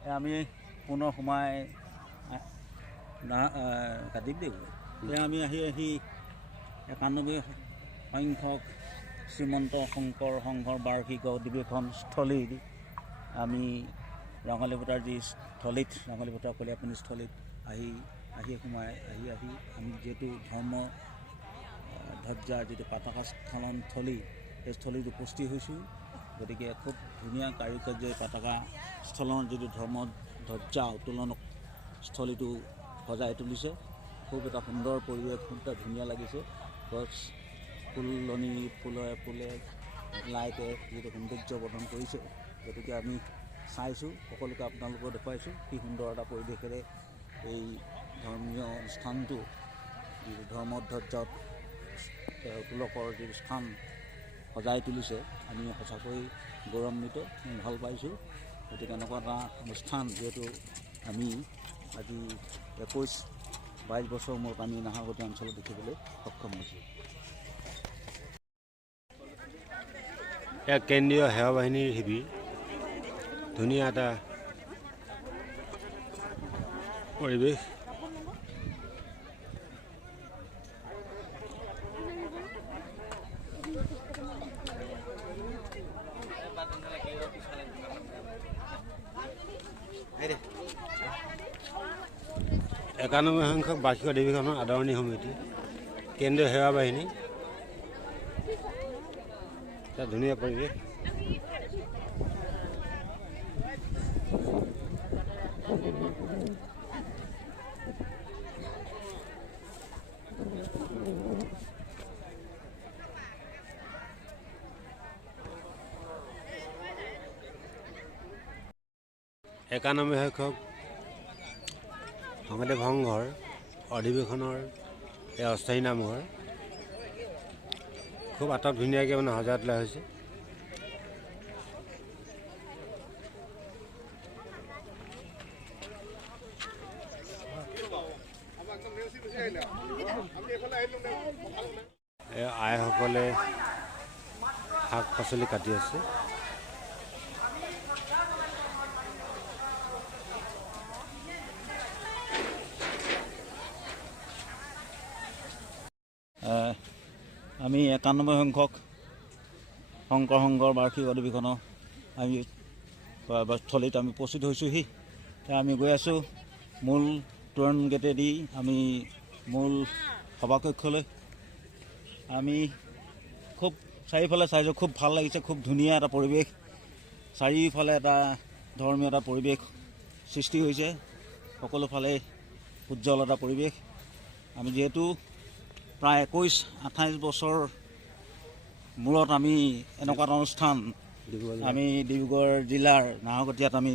আমি পুনৰ সোমাই কাটি দিব আমি আহি 91 সংখ্যক শ্ৰীমন্ত শংকৰ সংঘৰ বাৰ্ষিক অধিৱেশন স্থলী আমি ৰঙালীপথাৰ যি স্থলীত ৰঙালীপথাৰ ক'লে আপুনি স্থলীত আহি সোমাই আমি যিহেতু ধৰ্ম ধ্বজা যিটো পতাকা স্খলন স্থলী সেই স্থলীত উপস্থিত হৈছোঁ। গতিকে খুব ধুনীয়া কাৰুকাৰ্য পতাকা স্থলনৰ যিটো ধৰ্ম ধ্বজা উত্তোলন স্থলীটো সজাই তুলিছে। খুব এটা সুন্দৰ পৰিৱেশ, খুব এটা ধুনীয়া লাগিছে। গছ ফুলনি ফুলে লাইটে যিটো সৌন্দৰ্য বৰ্ধন কৰিছে। গতিকে আমি চাইছোঁ, সকলোকে আপোনালোকক দেখুৱাইছোঁ কি সুন্দৰ এটা পৰিৱেশেৰে এই ধৰ্মীয় স্থানটো যিটো ধৰ্মধ্বজা তুলকৰ যিটো স্থান সজাই তুলিছে, আমি সঁচাকৈ গৌৰৱান্বিত, ভাল পাইছোঁ। গতিকে এনেকুৱা এটা অনুষ্ঠান যিহেতু আমি আজি 21-22 বছৰ মূৰত আমি নাহৰকটীয়া অঞ্চলত দেখিবলৈ সক্ষম হৈছোঁ। এয়া কেন্দ্ৰীয় সেৱা বাহিনীৰ শিবিৰ, ধুনীয়া এটা পৰিৱেশ। একানব্বৈ সংখ্যক বাৰ্ষিক অধিৱেশনৰ আদৰণি সমিতি, কেন্দ্ৰীয় সেৱা বাহিনী, এটা ধুনীয়া পৰিৱেশ। একানব্বৈ সংখ্যক শংকৰদেৱ সংঘৰ অধিৱেশনৰ এই অস্থায়ী নামঘৰ খুব আটক ধুনীয়াকৈ সজাই তোলা হৈছে। আইসকলে শাক পাচলি কাটি আছে। আমি 91 সংখ্যক শংকৰ সংঘৰ বাৰ্ষিক অধিৱেশনৰ আমি স্থলীত আমি উপস্থিত হৈছোঁহি। আমি গৈ আছোঁ মূল তোৰণ গেটেদি আমি মূল সভাকক্ষলৈ। আমি খুব চাৰিওফালে চাইছোঁ, খুব ভাল লাগিছে, খুব ধুনীয়া এটা পৰিৱেশ। চাৰিওফালে এটা ধৰ্মীয় এটা পৰিৱেশ সৃষ্টি হৈছে, সকলোফালে উজ্জ্বল এটা পৰিৱেশ। আমি যিহেতু প্ৰায় 21-28 বছৰ মূৰত আমি এনেকুৱা এটা অনুষ্ঠান আমি ডিব্ৰুগড় জিলাৰ নাহৰকটীয়াত আমি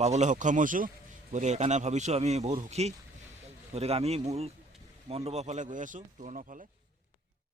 পাবলৈ সক্ষম হৈছোঁ। গতিকে সেইকাৰণে ভাবিছোঁ আমি বহুত সুখী। গতিকে আমি মূল মণ্ডপৰ ফালে গৈ আছোঁ, তোৰণৰ ফালে।